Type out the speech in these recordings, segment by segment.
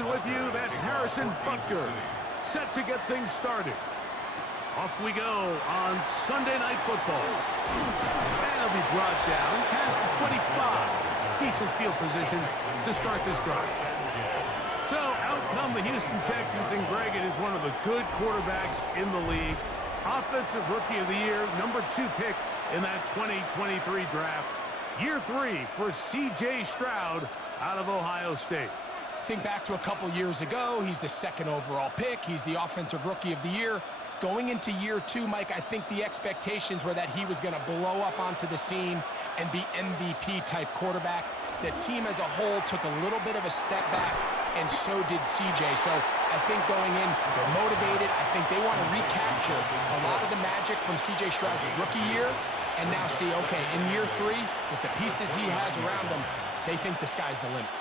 Johnson with you. That's Harrison Butker set to get things started. Off we go on Sunday Night Football. And it'll be brought down past the 25. Decent field position to start this drive. So out come the Houston Texans, and Greg, it is one of the good quarterbacks in the league. Offensive Rookie of the Year, number 2 pick in that 2023 draft. Year 3 for C.J. Stroud out of Ohio State. Think back to a couple years ago, he's the 2nd overall pick. He's the Offensive Rookie of the Year. Going into year 2, Mike, I think the expectations were that he was going to blow up onto the scene and be MVP-type quarterback. The team as a whole took a little bit of a step back, and so did CJ. So I think going in, they're motivated. I think they want to recapture a lot of the magic from CJ Stroud's rookie year, and now see, okay, in year 3, with the pieces he has around him, they think the sky's the limit.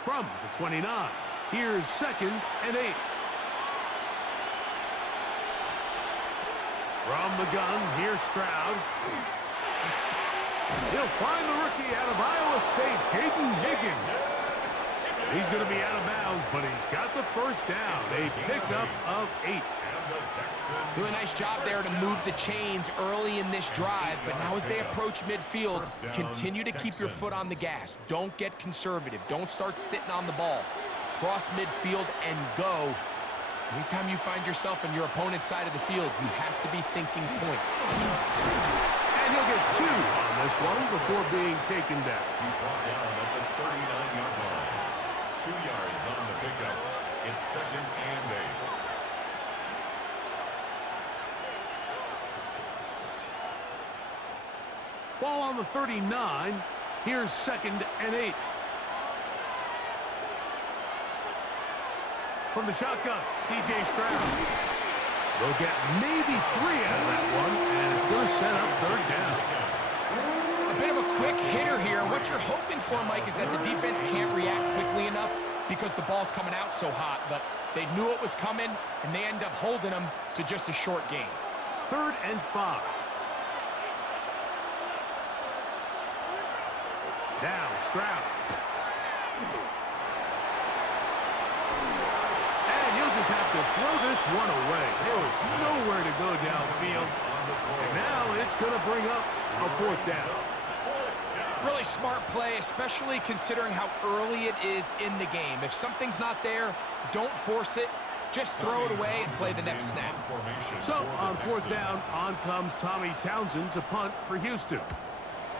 From the 29, here's 2nd and 8. From the gun, here's Stroud. He'll find the rookie out of Iowa State, Jaden Higgins. He's going to be out of bounds, but he's got the first down. A pickup of 8. Doing a nice job there to move the chains early in this drive, but now as they approach midfield, continue to keep your foot on the gas. Don't get conservative. Don't start sitting on the ball. Cross midfield and go. Anytime you find yourself on your opponent's side of the field, you have to be thinking points. And he'll get 2 on this one before being taken down. He's brought down at the 39-yard line. 2 yards on the pickup. It's 2nd and 8. Ball on the 39. Here's 2nd and 8. From the shotgun, C.J. Stroud. They'll get maybe 3 out of that one, and it's going to set up 3rd down. A bit of a quick hitter here. What you're hoping for, Mike, is that the defense can't react quickly enough because the ball's coming out so hot, but they knew it was coming, and they end up holding them to just a short gain. 3rd and 5. Now Stroud. And he'll just have to throw this one away. There was nowhere to go downfield. And now it's going to bring up a 4th down. Really smart play, especially considering how early it is in the game. If something's not there, don't force it. Just throw it away and play the next snap. So on 4th down, on comes Tommy Townsend to punt for Houston.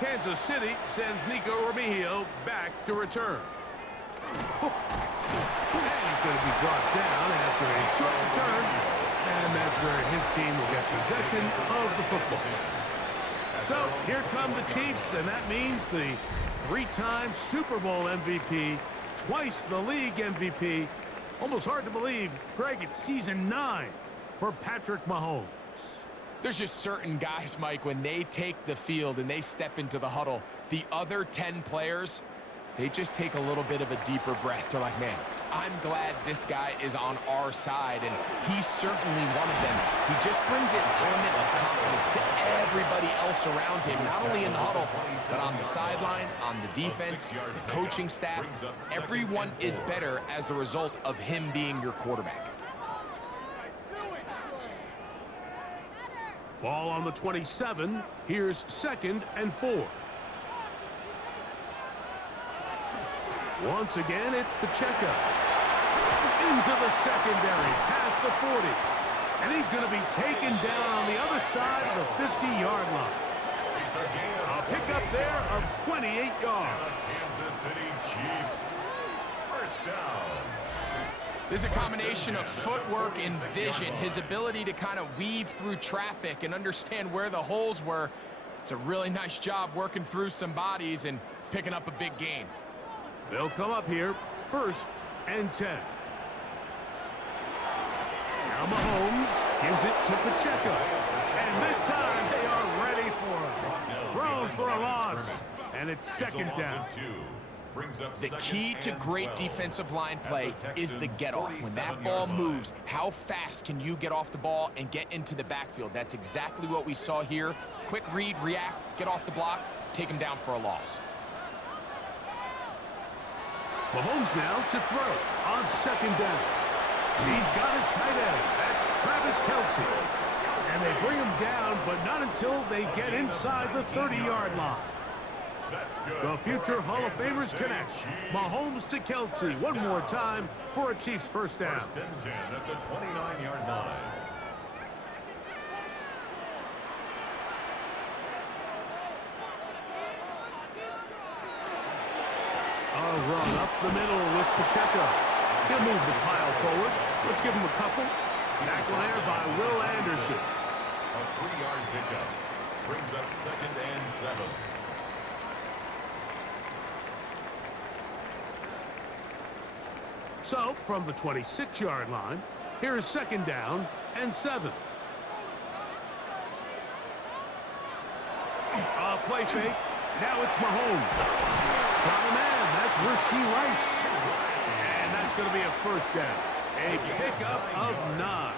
Kansas City sends Nico Remigio back to return. And he's going to be brought down after a short return. And that's where his team will get possession of the football. So here come the Chiefs, and that means the 3-time Super Bowl MVP, twice the league MVP. Almost hard to believe, Greg, it's season 9 for Patrick Mahomes. There's just certain guys, Mike, when they take the field and they step into the huddle, the other 10 players, they just take a little bit of a deeper breath. They're like, man, I'm glad this guy is on our side, and he's certainly one of them. He just brings an element of confidence to everybody else around him, not only in the huddle, but on the sideline, on the defense, the coaching staff. Everyone is better as the result of him being your quarterback. Ball on the 27. Here's 2nd and 4. Once again, it's Pacheco. Into the secondary, past the 40. And he's going to be taken down on the other side of the 50-yard line. A pickup there of 28 yards. Kansas City Chiefs. First down. There's a combination of footwork and vision, his ability to kind of weave through traffic and understand where the holes were. It's a really nice job working through some bodies and picking up a big gain. They'll come up here, 1st and 10. Now Mahomes gives it to Pacheco. And this time they are ready for him. Thrown for a loss. And it's 2nd down. The key to great defensive line play is the get-off. When that ball moves, how fast can you get off the ball and get into the backfield? That's exactly what we saw here. Quick read, react, get off the block, take him down for a loss. Mahomes now to throw on second down. He's got his tight end. That's Travis Kelce. And they bring him down, but not until they get inside the 30-yard line. The future Hall of Famers connect. Mahomes to Kelce one more time for a Chiefs first down. First and 10 at the 29-yard line. A run up the middle with Pacheco. He'll move the pile forward. Let's give him a couple. Tackle there by Will Anderson. A 3-yard pickup brings up second and 7. So, from the 26-yard line, here is second down and 7. Play fake. Now it's Mahomes. Got a man. That's Rasheed Rice. And that's going to be a first down. A pickup of 9.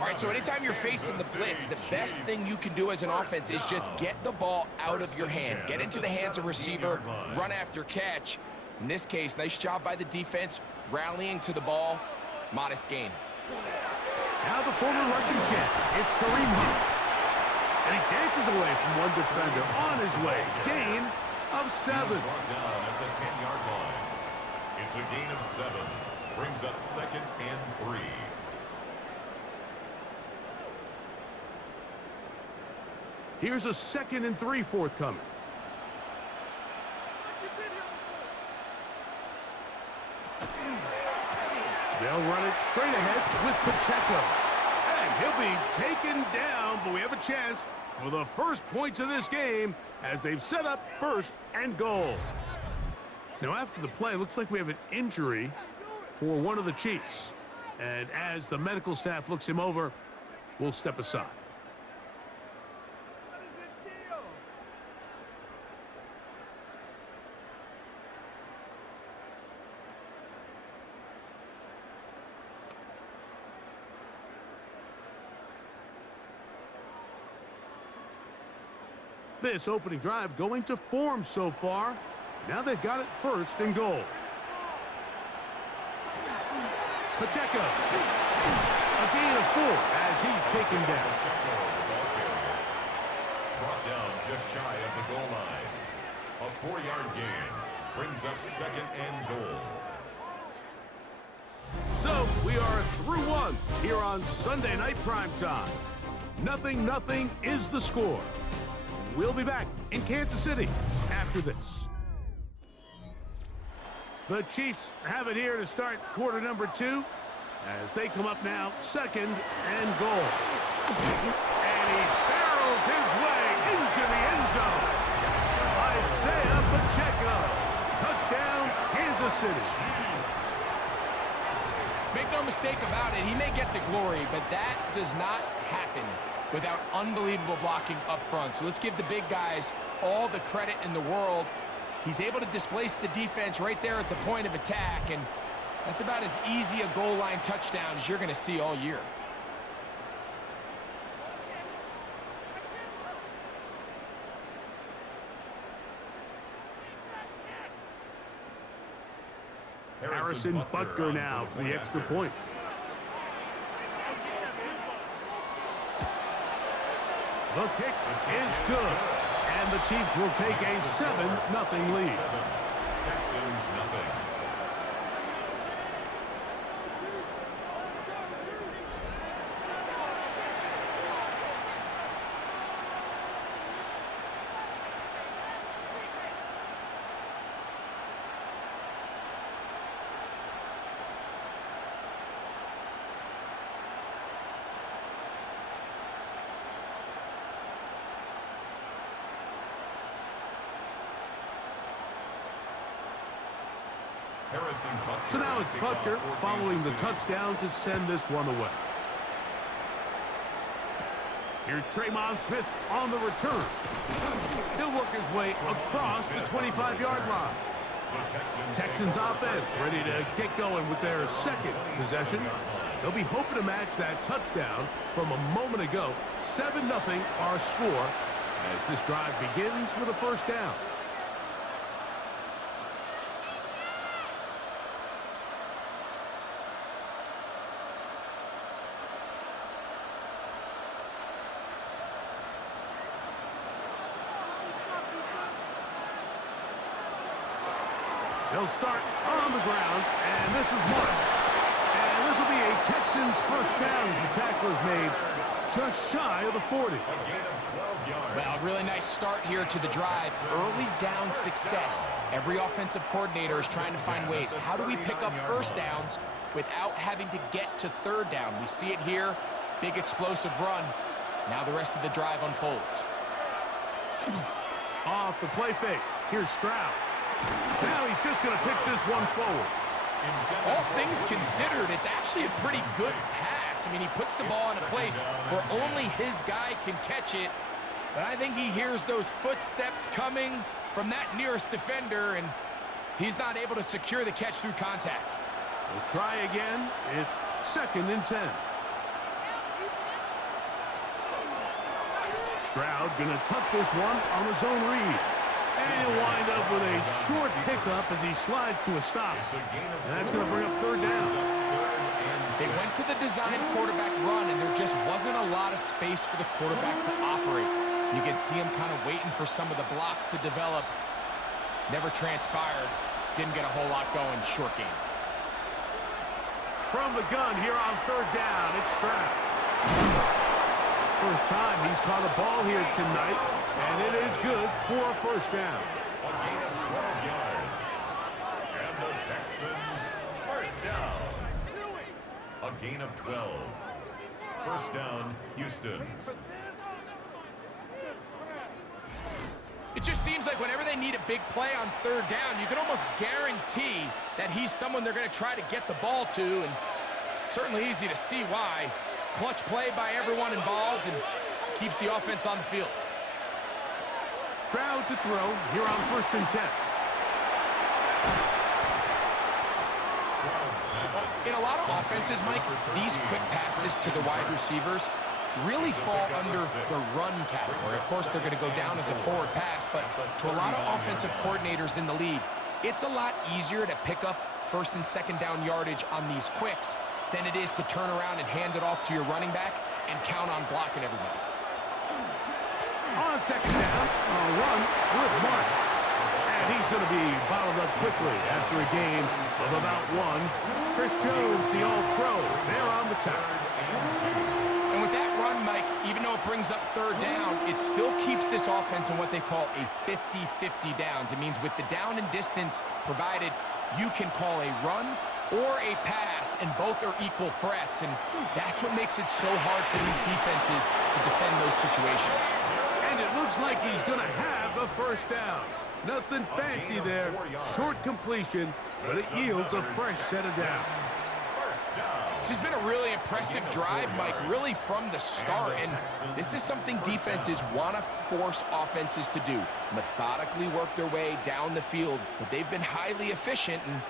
All right, so anytime you're facing the blitz, the best thing you can do as an offense is just get the ball out of your hand. Get into the hands of receiver, run after catch. In this case, nice job by the defense, rallying to the ball. Modest gain. Now the former Russian champ, it's Kareem Hunt. And he dances away from one defender on his way. Gain of 7. Brought down at the 10-yard line. It's a gain of 7. Brings up second and 3. Here's a 2nd and 3 forthcoming. They'll run it straight ahead with Pacheco. And he'll be taken down, but we have a chance for the first points of this game as they've set up 1st and goal. Now after the play, looks like we have an injury for one of the Chiefs. And as the medical staff looks him over, we'll step aside. This opening drive going to form so far. Now they've got it 1st and goal. Pacheco. A gain of 4 as he's taken down. Brought down just shy of the goal line. A 4-yard gain brings up second and goal. So we are through 1 here on Sunday Night Primetime. 0-0 is the score. We'll be back in Kansas City after this. The Chiefs have it here to start quarter number 2 as they come up now 2nd and goal. And he barrels his way into the end zone. Isaiah Pacheco. Touchdown, Kansas City. Make no mistake about it, he may get the glory, but that does not happen without unbelievable blocking up front. So let's give the big guys all the credit in the world. He's able to displace the defense right there at the point of attack, and that's about as easy a goal line touchdown as you're going to see all year. Harrison Butker now for the extra point. The kick is good, and the Chiefs will take a 7-0 lead. Texans nothing. So now it's Butker following the touchdown to send this one away. Here's Tremon Smith on the return. He'll work his way across the 25-yard line. Texans offense ready to get going with their 2nd possession. They'll be hoping to match that touchdown from a moment ago. 7-0 our score as this drive begins with a 1st down. They'll start on the ground, and this is Marks. And this will be a Texans first down as the tackle is made just shy of the 40. Well, really nice start here to the drive. Early down success. Every offensive coordinator is trying to find ways. How do we pick up first downs without having to get to third down? We see it here. Big explosive run. Now the rest of the drive unfolds. Off the play fake. Here's Stroud. Now he's just going to pitch this one forward. All things considered, it's actually a pretty good pass. I mean, he puts the ball in a place where only his guy can catch it. But I think he hears those footsteps coming from that nearest defender, and he's not able to secure the catch through contact. We'll try again. It's 2nd and 10. Stroud going to tuck this one on his own read. And he'll wind up with a short pickup as he slides to a stop. And that's going to bring up 3rd down. They went to the design quarterback run, and there just wasn't a lot of space for the quarterback to operate. You can see him kind of waiting for some of the blocks to develop. Never transpired. Didn't get a whole lot going. Short game. From the gun here on 3rd down, it's Stroud. First time he's caught a ball here tonight, and it is good for a first down. A gain of 12 yards. And the Texans, first down. A gain of 12. First down, Houston. It just seems like whenever they need a big play on 3rd down, you can almost guarantee that he's someone they're going to try to get the ball to, and certainly easy to see why. Clutch play by everyone involved and keeps the offense on the field. Stroud to throw here on 1st and 10. In a lot of offenses, Mike, these quick passes to the wide receivers really fall under the run category. Of course, they're going to go down as a forward pass, but to a lot of offensive coordinators in the league, it's a lot easier to pick up 1st and 2nd down yardage on these quicks than it is to turn around and hand it off to your running back and count on blocking everybody. On 2nd down, a run with Marks. And he's going to be bottled up quickly after a gain of about 1. Chris Jones, the All-Pro, there on the top. And with that run, Mike, even though it brings up 3rd down, it still keeps this offense in what they call a 50-50 downs. It means with the down and distance provided, you can call a run or a pass, and both are equal threats, and that's what makes it so hard for these defenses to defend those situations. And it looks like he's going to have a first down. Nothing fancy there. Short completion, but it yields a fresh set of downs. This has been a really impressive drive, Mike, really from the start, and this is something defenses want to force offenses to do. Methodically work their way down the field, but they've been highly efficient, and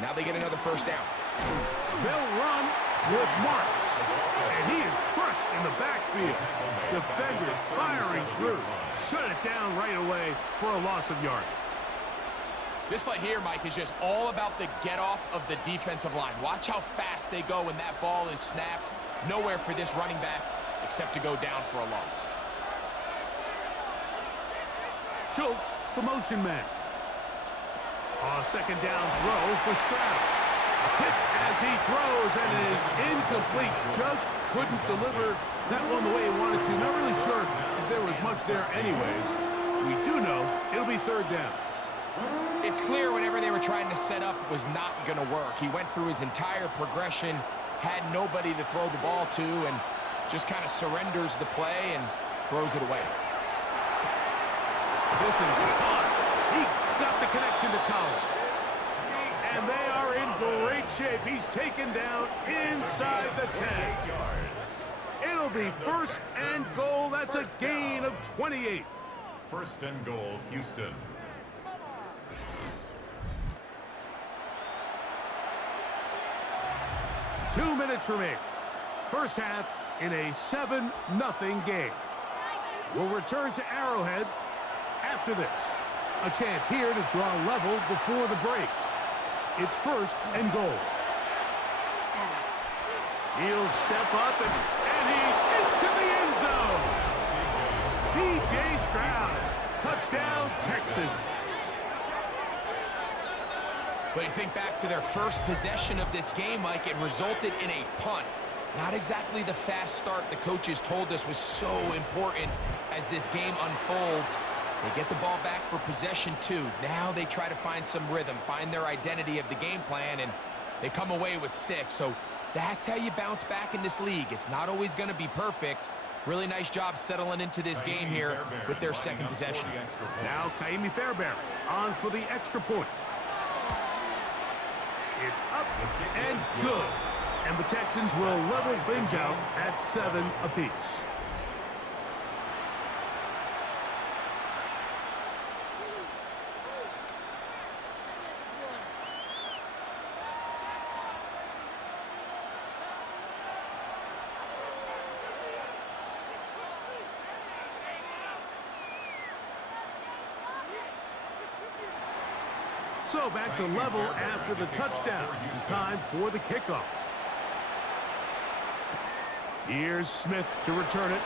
now they get another first down. They'll run with Marks, and he is crushed in the backfield. Defenders firing through. Shut it down right away for a loss of yardage. This play here, Mike, is just all about the get-off of the defensive line. Watch how fast they go when that ball is snapped. Nowhere for this running back except to go down for a loss. Schultz, the motion man. A 2nd down throw for Stroud. Hit as he throws, and it is incomplete. Just couldn't deliver that one the way he wanted to. Not really sure if there was much there anyways. We do know it'll be 3rd down. It's clear whenever they were trying to set up was not going to work. He went through his entire progression, had nobody to throw the ball to, and just kind of surrenders the play and throws it away. This is caught. He got the connection to Collins. And they are in great shape. He's taken down inside the 10. It'll be 1st and goal. That's a gain of 28. 1st and goal, Houston. Two minutes remaining. First half in a 7-0 game. We'll return to Arrowhead after this. A chance here to draw level before the break. It's 1st and goal. He'll step up and he's into the end zone. C.J. Stroud. Touchdown, Texans. But you think back to their first possession of this game, Mike, it resulted in a punt. Not exactly the fast start the coaches told us was so important as this game unfolds. They get the ball back for possession 2. Now they try to find some rhythm, find their identity of the game plan, and they come away with 6. So that's how you bounce back in this league. It's not always going to be perfect. Really nice job settling into this game here with their second possession. Now Kaimi Fairbairn on for the extra point. It's up and good. And the Texans will level things out at 7 apiece. So back to level after the touchdown. Time for the kickoff. Here's Smith to return it.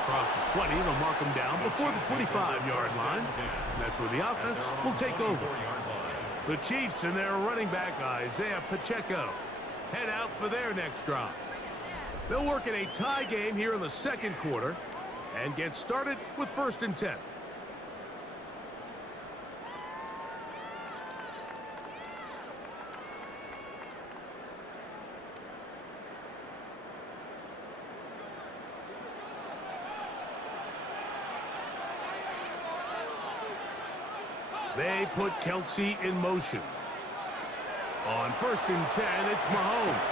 Across the 20, they'll mark him down before the 25-yard line. That's where the offense will take over. The Chiefs and their running back, Isaiah Pacheco, head out for their next drive. They'll work in a tie game here in the second quarter and get started with 1st and 10. They put Kelsey in motion. On 1st and 10, it's Mahomes.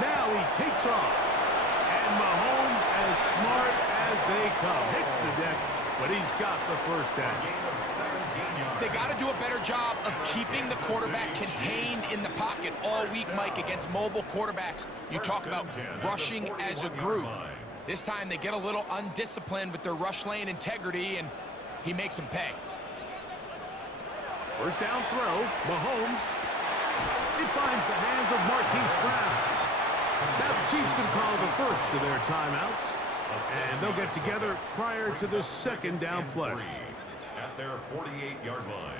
Now he takes off. And Mahomes, as smart as they come, hits the deck, but he's got the first down. They got to do a better job of keeping the quarterback contained in the pocket all week, Mike, against mobile quarterbacks. You talk about rushing as a group. This time they get a little undisciplined with their rush lane integrity, and he makes them pay. First down throw, Mahomes. It finds the hands of Marquise Brown. Now the Chiefs can call the first of their timeouts. And they'll get together prior to the second down play. At their 48-yard line.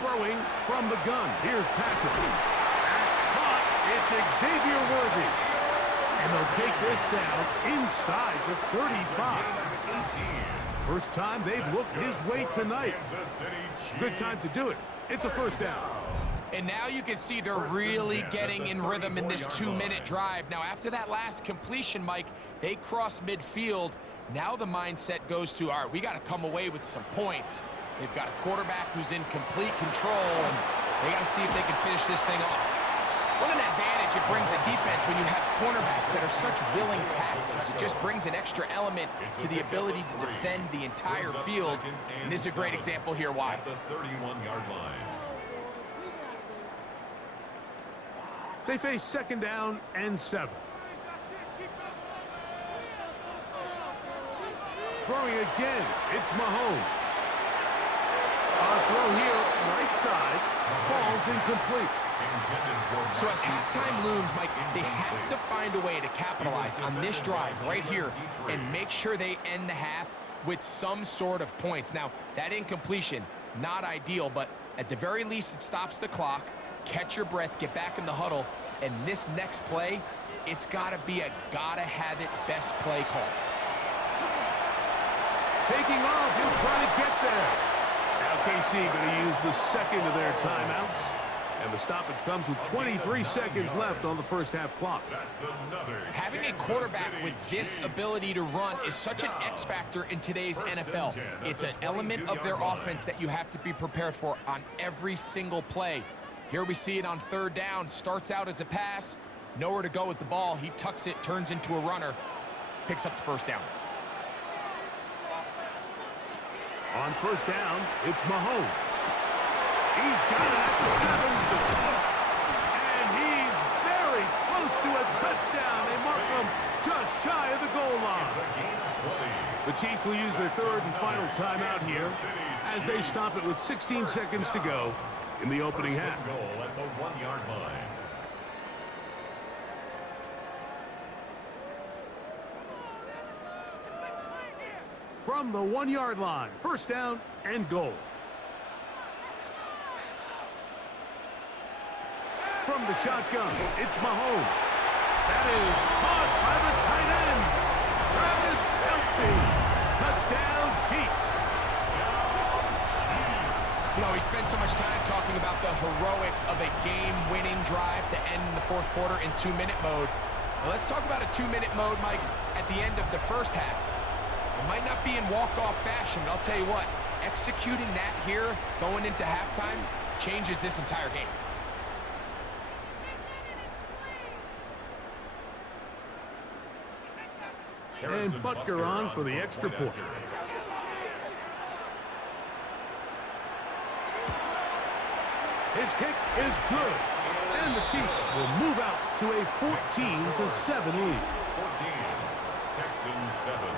Throwing from the gun. Here's Patrick. That's caught. It's Xavier Worthy. And they'll take this down inside the 35. First time they've looked his way tonight. Good time to do it. It's a first down. And now you can see they're really getting in rhythm in this 2-minute drive. Now, after that last completion, Mike, they cross midfield. Now the mindset goes to, all right, we got to come away with some points. They've got a quarterback who's in complete control, and they got to see if they can finish this thing off. What an advantage it brings a defense when you have cornerbacks that are such willing tacklers. It just brings an extra element to the ability to defend the entire field. And this is a great example here why. At the 31-yard line. They face second down and 7. Throwing again, it's Mahomes. Our throw here, right side, falls incomplete. So as halftime looms, Mike, they have to find a way to capitalize on this drive right here and make sure they end the half with some sort of points. Now, that incompletion, not ideal, but at the very least it stops the clock. Catch your breath, get back in the huddle, and this next play, it's got to be a gotta-have-it best play call. Taking off, he'll try to get there. Now KC going to use the second of their timeouts. And the stoppage comes with 23 seconds left on the first half clock. Having a quarterback with this ability to run is such an X factor in today's NFL. It's an element of their offense that you have to be prepared for on every single play. Here we see it on third down. Starts out as a pass. Nowhere to go with the ball. He tucks it, turns into a runner. Picks up the first down. On first down, it's Mahomes. He's got it at the 7. And he's very close to a touchdown. They mark him just shy of the goal line. The Chiefs will use their third and final timeout here as they stop it with 16 seconds to go in the opening half. Goal at the 1-yard line. From the 1-yard line, first down and goal. From the shotgun, it's Mahomes. That is caught by the tight end, Travis Kelce. Touchdown, Chiefs. You know, we spent so much time talking about the heroics of a game-winning drive to end in the fourth quarter in 2-minute mode. Well, let's talk about a 2-minute mode, Mike, at the end of the first half. It might not be in walk-off fashion, but I'll tell you what, executing that here going into halftime changes this entire game. And Butker on for the extra point. His kick is good. And the Chiefs will move out to a 14-7 lead. 14, Texans 7.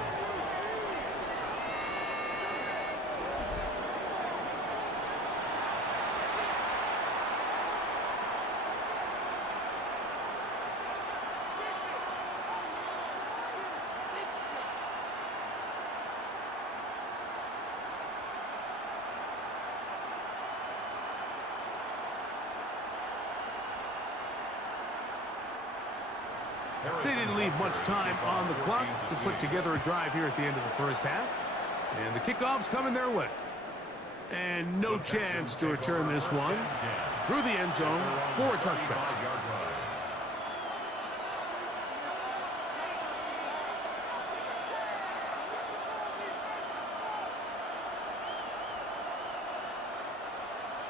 They didn't leave much time on the clock to put together a drive here at the end of the first half. And the kickoff's coming their way. And no chance to return this one through the end zone for a touchback.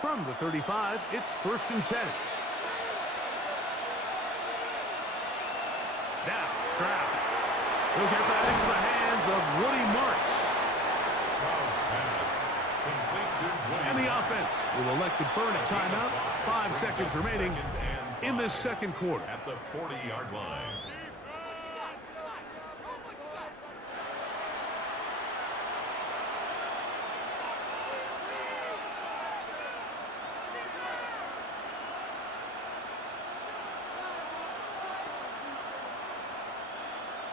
From the 35, it's first and 10. Now, Stroud. He'll get that into the hands of Woody Marks. And the offense will elect to burn a timeout. 5 seconds remaining in this second quarter. At the 40-yard line.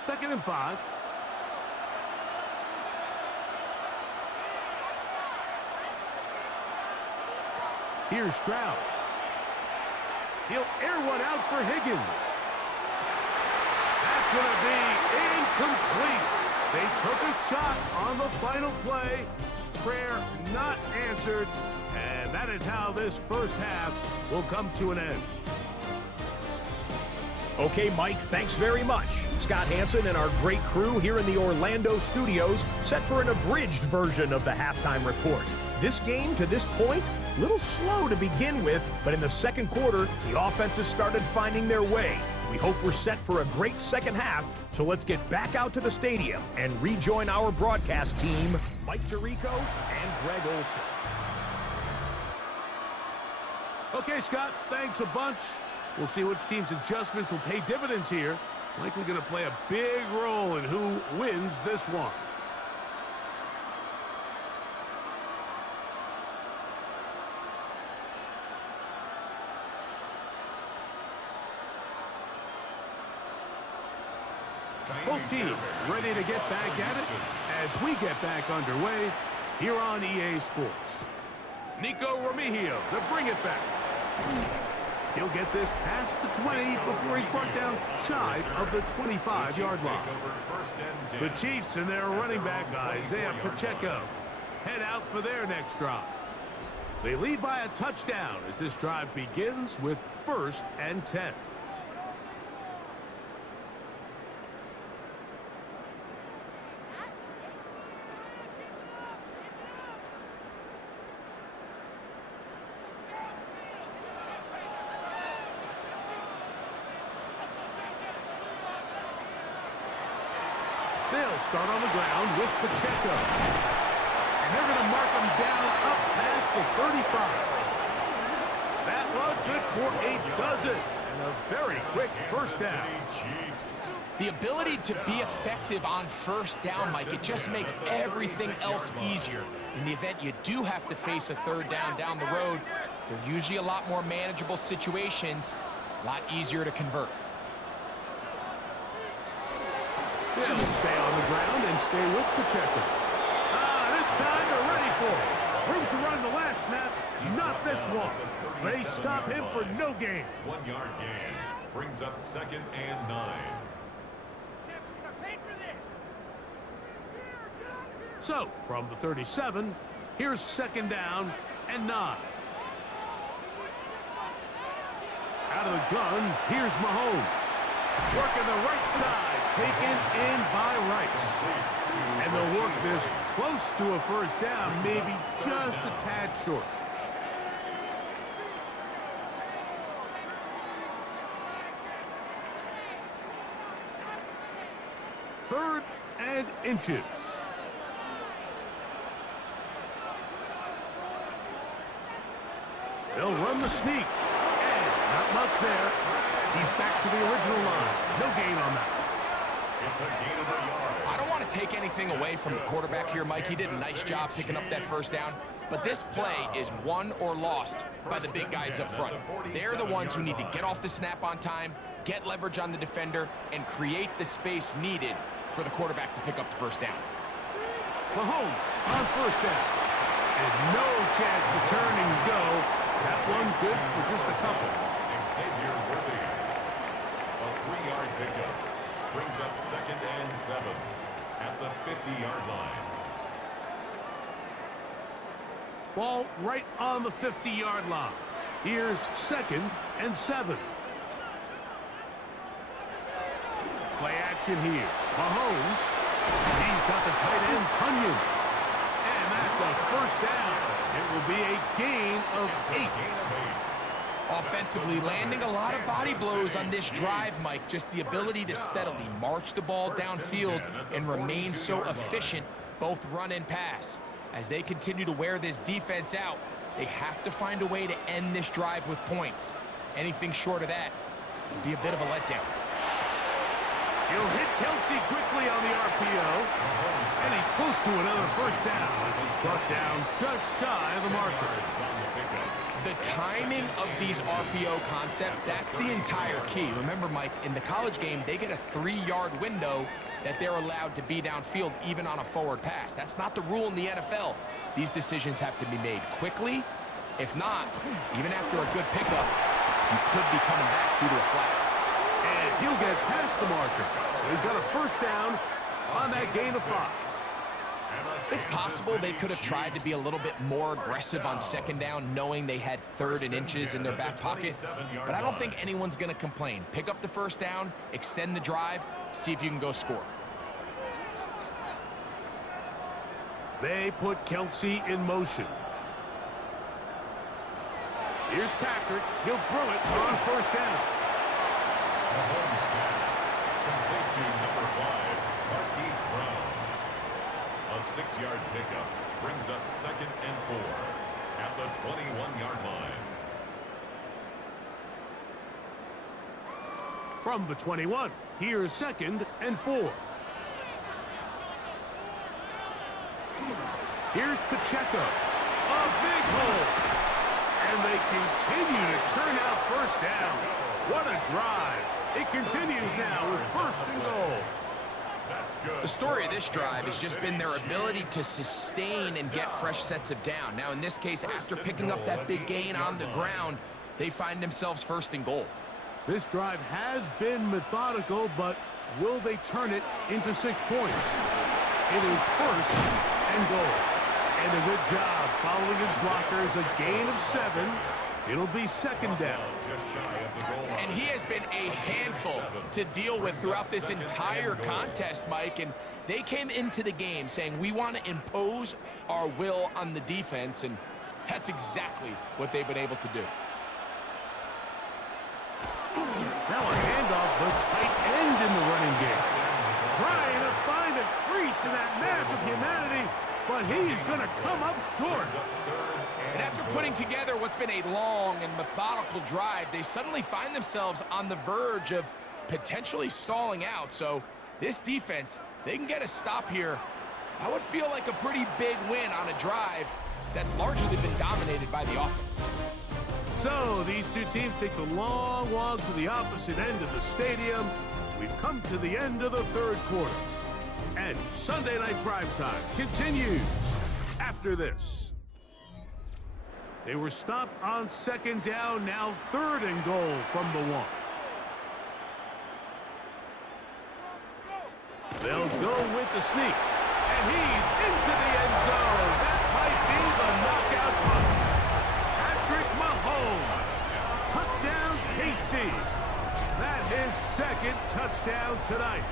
Second and 5. Here's Stroud. He'll air one out for Higgins. That's going to be incomplete. They took a shot on the final play. Prayer not answered. And that is how this first half will come to an end. Okay, Mike, thanks very much. Scott Hansen and our great crew here in the Orlando studios set for an abridged version of the halftime report. This game, to this point, a little slow to begin with, but in the second quarter, the offenses started finding their way. We hope we're set for a great second half, so let's get back out to the stadium and rejoin our broadcast team, Mike Tirico and Greg Olson. Okay, Scott, thanks a bunch. We'll see which team's adjustments will pay dividends here. Likely going to play a big role in who wins this one. Both teams ready to get back at it as we get back underway here on EA Sports. Nico Remigio to bring it back. He'll get this past the 20 before he's brought down shy of the 25-yard line. The Chiefs and their running back, Isaiah Pacheco, head out for their next drive. They lead by a touchdown as this drive begins with first and 10. They'll start on the ground with Pacheco. And they're going to mark him down up past the 35. That run good for a dozen. And a very quick first down. The ability to be effective on first down, Mike, it just makes everything else easier. In the event you do have to face a third down the road, they're usually a lot more manageable situations, a lot easier to convert. They'll stay on the ground and stay with Pacheco. This time they're ready for it. Room to run the last snap, not this one. They stop him for no gain. 1 yard gain brings up 2nd and 9. So, from the 37, here's 2nd down and 9. Out of the gun, here's Mahomes. Working the right side, taken in by Rice. And they'll work this close to a first down, maybe just a tad short. Third and inches. They'll run the sneak. And not much there. He's back to the original line. No gain on that. It's a gain of a yard. I don't want to take anything away from the quarterback here, Mike. He did a nice job picking up that first down. But this play is won or lost by the big guys up front. They're the ones who need to get off the snap on time, get leverage on the defender, and create the space needed for the quarterback to pick up the first down. Mahomes on first down. And no chance to turn and go. That one good for just a couple. Xavier Worthy. A 3-yard pickup brings up 2nd and 7 at the 50-yard line. Ball right on the 50-yard line. Here's 2nd and 7. Play action here. Mahomes. He's got the tight end, Tunyon. And that's a first down. It will be a gain of 8. Offensively, landing a lot of body blows on this drive, Mike. Just the ability to steadily march the ball downfield and remain so efficient, both run and pass. As they continue to wear this defense out, they have to find a way to end this drive with points. Anything short of that would be a bit of a letdown. He'll hit Kelsey quickly on the RPO. And he's close to another first down. He's brought down just shy of the marker. The timing of these RPO concepts, that's the entire key. Remember, Mike, in the college game, they get a 3-yard window that they're allowed to be downfield even on a forward pass. That's not the rule in the NFL. These decisions have to be made quickly. If not, even after a good pickup, you could be coming back due to a flag. And he'll get past the marker. So he's got a first down on that gain of 5. It's possible they could have tried to be a little bit more aggressive on 2nd down, knowing they had 3rd and inches in their back pocket. But I don't think anyone's going to complain. Pick up the first down, extend the drive, see if you can go score. They put Kelsey in motion. Here's Patrick. He'll throw it on first down. Mahomes pass complete to number 5, Marquise Brown. A 6-yard pickup brings up 2nd and 4 at the 21-yard line. From the 21, here's 2nd and 4. Here's Pacheco. A big hole. And they continue to churn out first down. What a drive. It continues now with 1st and goal. The story of this drive has just been their ability to sustain and get fresh sets of down. Now, in this case, after picking up that big gain on the ground, they find themselves 1st and goal. This drive has been methodical, but will they turn it into 6 points? It is 1st and goal. And a good job following his blockers, a gain of 7. It'll be 2nd down. And he has been a handful to deal with throughout this entire contest, Mike. And they came into the game saying, we want to impose our will on the defense. And that's exactly what they've been able to do. Now a handoff, the tight end in the running game. Trying to find a crease in that mass of humanity, but he's going to come up short. And after putting together what's been a long and methodical drive, they suddenly find themselves on the verge of potentially stalling out. So this defense, they can get a stop here. That would feel like a pretty big win on a drive that's largely been dominated by the offense. So these two teams take the long walk to the opposite end of the stadium. We've come to the end of the third quarter. And Sunday Night Primetime continues after this. They were stopped on second down, now 3rd and goal from the 1. They'll go with the sneak. And he's into the end zone. That might be the knockout punch. Patrick Mahomes. Touchdown, KC. That's his 2nd touchdown tonight.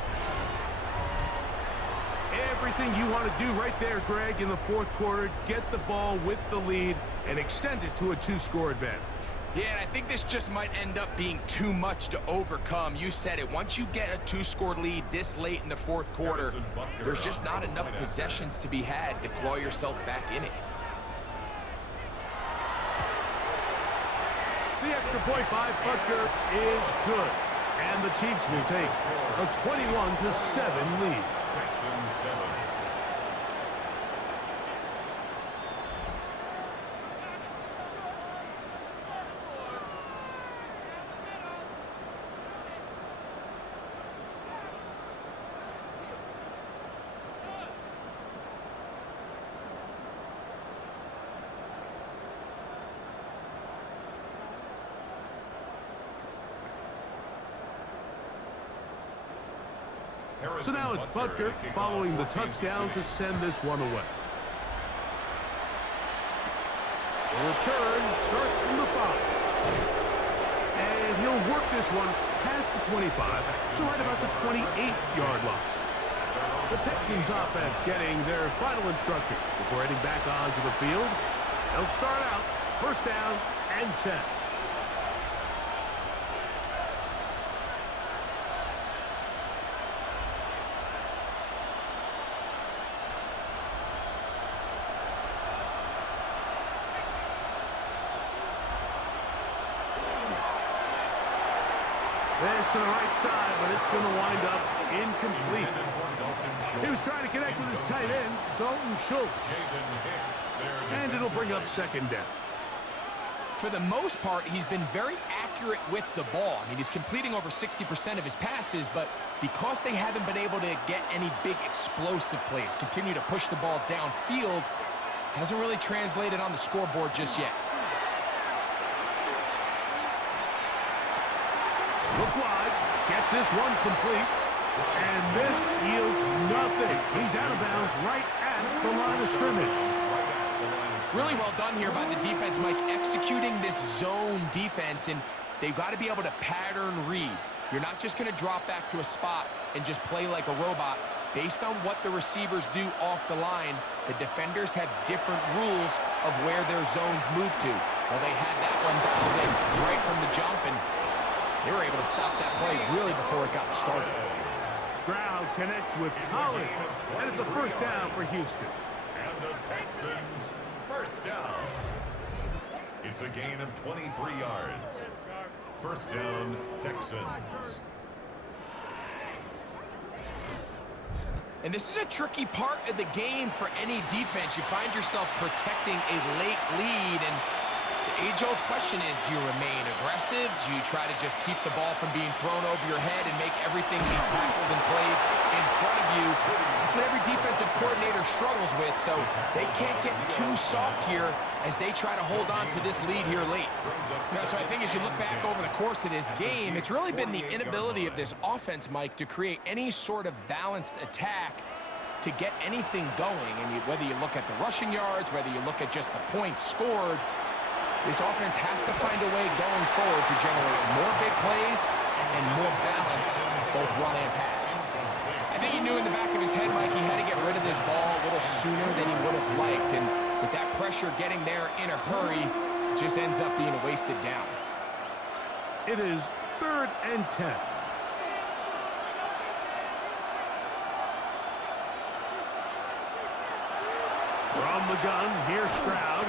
Everything you want to do right there, Greg, in the 4th quarter. Get the ball with the lead and extend it to a 2-score advantage. Yeah, and I think this just might end up being too much to overcome. You said it. Once you get a 2-score lead this late in the 4th quarter, there's just not enough possessions to be had to claw yourself back in it. The extra point by Butker is good. And the Chiefs will take a 21-7 lead. Texans 7. So now it's Butker following the touchdown to send this one away. The return starts from the 5. And he'll work this one past the 25 to right about the 28-yard line. The Texans offense getting their final instruction before heading back onto the field. They'll start out 1st down and 10. This to the right side, but it's going to wind up incomplete. He was trying to connect with his tight end, Dalton Schultz. And it'll bring up 2nd down. For the most part, he's been very accurate with the ball. I mean, he's completing over 60% of his passes, but because they haven't been able to get any big explosive plays, continue to push the ball downfield, hasn't really translated on the scoreboard just yet. Look wide, get this one complete, and this yields nothing. He's out of bounds right at the line of scrimmage. Really well done here by the defense, Mike, executing this zone defense, and they've got to be able to pattern read. You're not just going to drop back to a spot and just play like a robot. Based on what the receivers do off the line, the defenders have different rules of where their zones move to. Well, they had that one dialed in right from the jump, and they were able to stop that play really before it got started. Stroud connects with Collins, and it's a 1st down for Houston. And the Texans, 1st down. It's a gain of 23 yards. 1st down, Texans. And this is a tricky part of the game for any defense. You find yourself protecting a late lead, and the age-old question is, do you remain aggressive? Do you try to just keep the ball from being thrown over your head and make everything be tackled and played in front of you? That's what every defensive coordinator struggles with, so they can't get too soft here as they try to hold on to this lead here late. So I think as you look back over the course of this game, it's really been the inability of this offense, Mike, to create any sort of balanced attack to get anything going. And whether you look at the rushing yards, whether you look at just the points scored, this offense has to find a way going forward to generate more big plays and more balance, both run and pass. I think he knew in the back of his head, Mike, he had to get rid of this ball a little sooner than he would have liked. And with that pressure getting there in a hurry, it just ends up being a wasted down. It is 3rd and 10. From the gun, here's Stroud.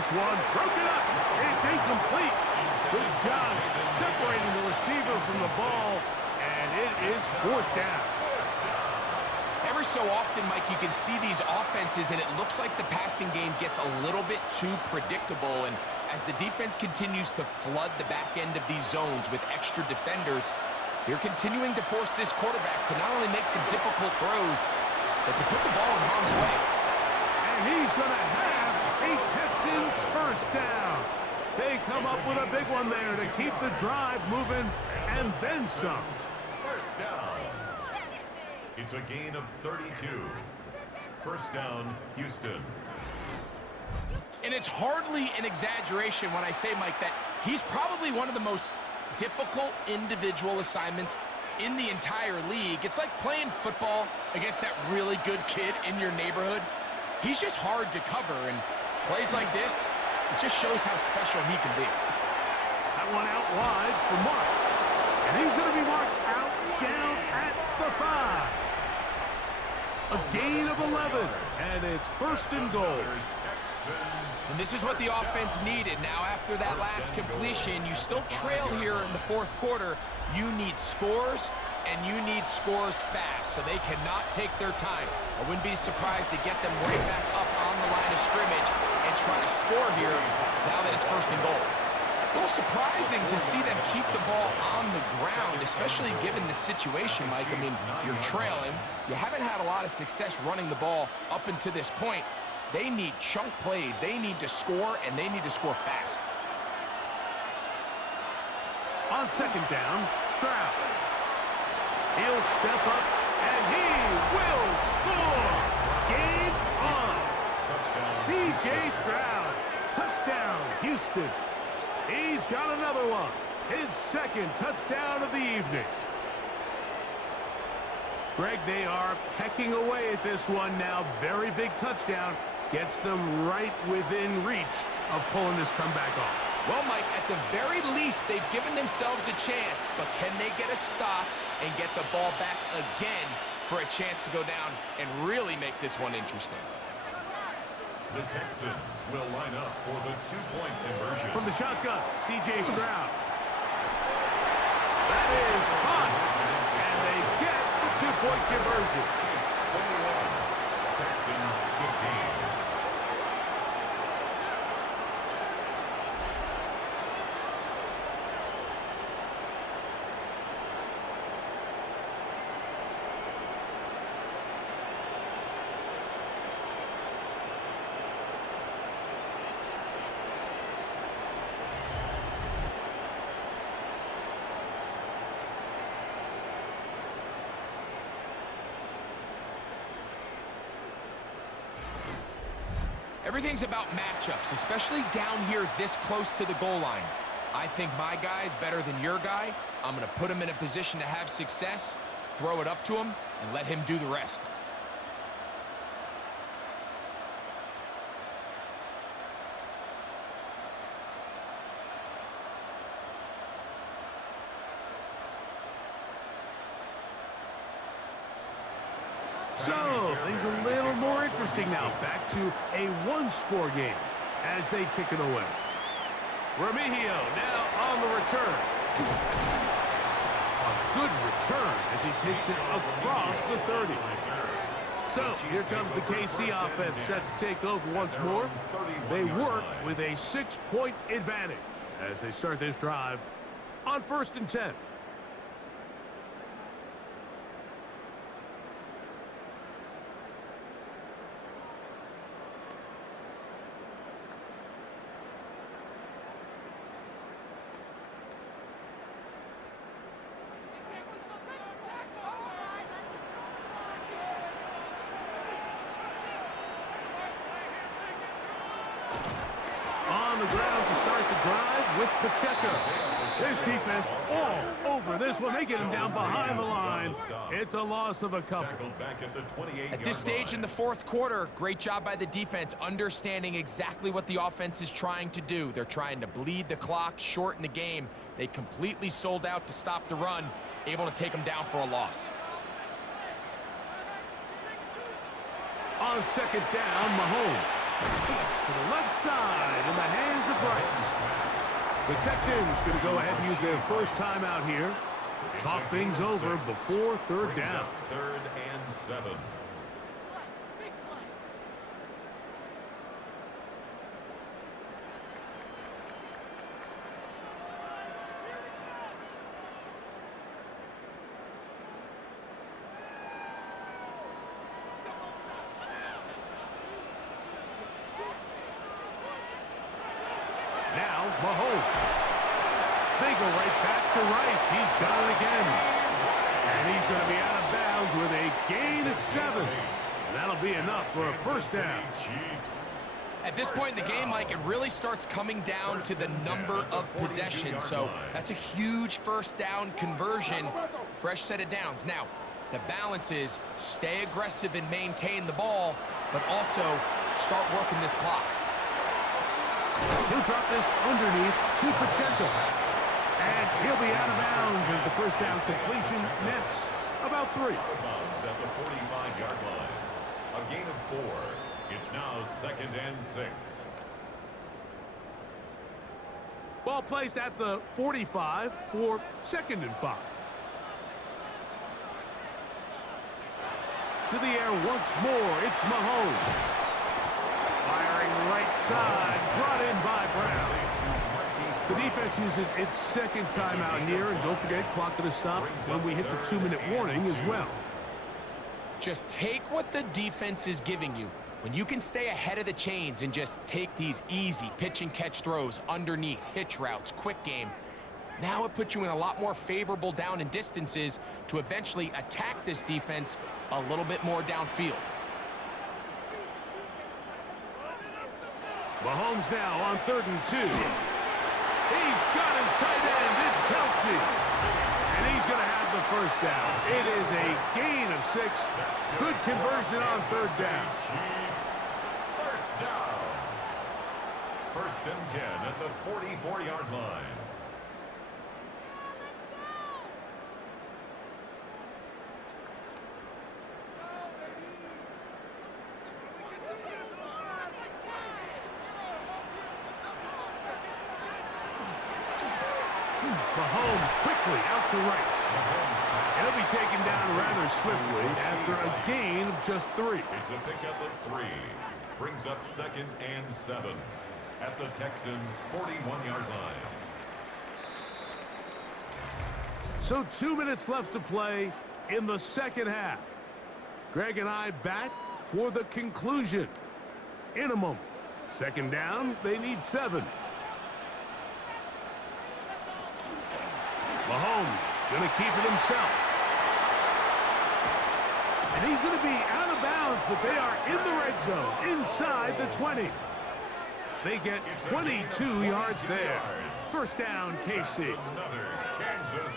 this one. Broken up. It's incomplete. Good job separating the receiver from the ball, and it is fourth down. Every so often, Mike, you can see these offenses, and it looks like the passing game gets a little bit too predictable. And as the defense continues to flood the back end of these zones with extra defenders, they're continuing to force this quarterback to not only make some difficult throws, but to put the ball in harm's way. And he's going to have a Texans first down. They come up with a big one there to keep the drive moving, and then some. First down. It's a gain of 32. First down, Houston. And it's hardly an exaggeration when I say, Mike, that he's probably one of the most difficult individual assignments in the entire league. It's like playing football against that really good kid in your neighborhood. He's just hard to cover, and plays like this, it just shows how special he can be. That one out wide for Marks. And he's going to be marked out down at the 5. A gain of 11, and it's first and goal. And this is what the offense needed. Now, after that last completion, you still trail here in the fourth quarter. You need scores, and you need scores fast, so they cannot take their time. I wouldn't be surprised to get them right back up on the line of scrimmage and try to score here now that it's first and goal. A little surprising to see them keep the ball on the ground, especially given the situation, Mike. I mean, you're trailing. You haven't had a lot of success running the ball up until this point. They need chunk plays. They need to score, and they need to score fast. On second down, Stroud. He'll step up, and he will score. Game on. C.J. Stroud. Touchdown, Houston. He's got another one. His second touchdown of the evening. Greg, they are pecking away at this one now. Very big touchdown. Gets them right within reach of pulling this comeback off. Well, Mike, at the very least, they've given themselves a chance, but can they get a stop and get the ball back again for a chance to go down and really make this one interesting? The Texans will line up for the two-point conversion. From the shotgun, C.J. Stroud. That is caught, and they get the two-point conversion. 21, Texans 15. Everything's about matchups, especially down here this close to the goal line. I think my guy's better than your guy. I'm going to put him in a position to have success, throw it up to him, and let him do the rest. So, things a little more interesting now. Back to a one-score game as they kick it away. Remigio now on the return. A good return as he takes it across the 30. So, here comes the KC offense set to take over once more. They work with a 6-point advantage as they start this drive on 1st and 10. On the ground to start the drive with Pacheco. This defense all over this one. They get him down behind the line. It's a loss of a couple. At this stage in the fourth quarter, great job by the defense, understanding exactly what the offense is trying to do. They're trying to bleed the clock, shorten the game. They completely sold out to stop the run, able to take them down for a loss. On second down, Mahomes to the left side, and Texans going to go ahead and use their first timeout here. Talk things over before third down. 3rd and 7. Now, Mahomes. They go right back to Rice. He's got it again. And he's going to be out of bounds with a gain of 7. And that'll be enough for a first down. At this point in the game, Mike, it really starts coming down to the number of possessions. So that's a huge first down conversion. Fresh set of downs. Now, the balance is stay aggressive and maintain the ball, but also start working this clock. He'll drop this underneath to Pacheco. And he'll be out of bounds as the first down completion nets about 3. Out of bounds at the 45-yard line. A gain of 4. It's now 2nd and 6. Ball placed at the 45 for 2nd and 5. To the air once more, it's Mahomes. Firing right side, brought in by Brown. The defense uses its second timeout here, and don't forget, clock going to stop when we hit the 2-minute warning as well. Just take what the defense is giving you. When you can stay ahead of the chains and just take these easy pitch and catch throws underneath, hitch routes, quick game, now it puts you in a lot more favorable down and distances to eventually attack this defense a little bit more downfield. Mahomes now on 3rd and 2. He's got his tight end. It's Kelsey. And he's going to have the first down. It is a gain of 6. Good conversion on 3rd down. First down. 1st and 10 at the 44-yard line. Mahomes quickly out to Rice. And he'll be taken down rather swiftly after a gain of just 3. It's a pickup of 3. Brings up 2nd and 7 at the Texans' 41-yard line. So 2 minutes left to play in the second half. Greg and I back for the conclusion in a moment. 2nd down, they need 7. Mahomes going to keep it himself. And he's going to be out of bounds, but they are in the red zone, inside the 20. They get 22 yards there. First down, KC.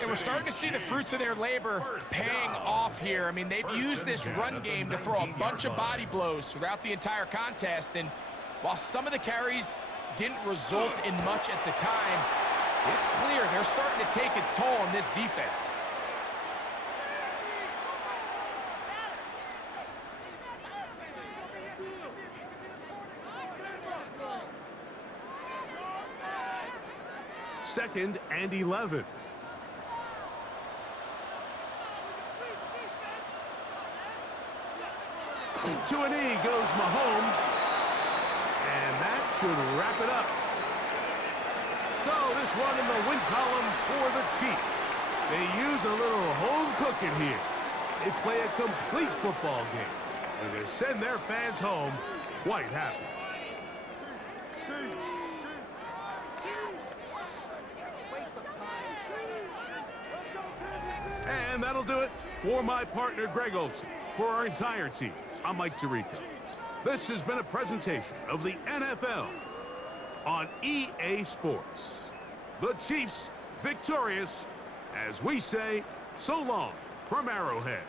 And we're starting to see the fruits of their labor paying off here. I mean, they've used this run game to throw a bunch of body blows throughout the entire contest. And while some of the carries didn't result in much at the time, it's clear they're starting to take its toll on this defense. Second and 11. To a knee goes Mahomes. And that should wrap it up. So this one in the win column for the Chiefs. They use a little home cooking here. They play a complete football game. And they send their fans home quite happy. And that'll do it for my partner, Greg Olson. For our entire team, I'm Mike Tirico. This has been a presentation of the NFL on EA Sports. The Chiefs victorious, as we say, so long from Arrowhead.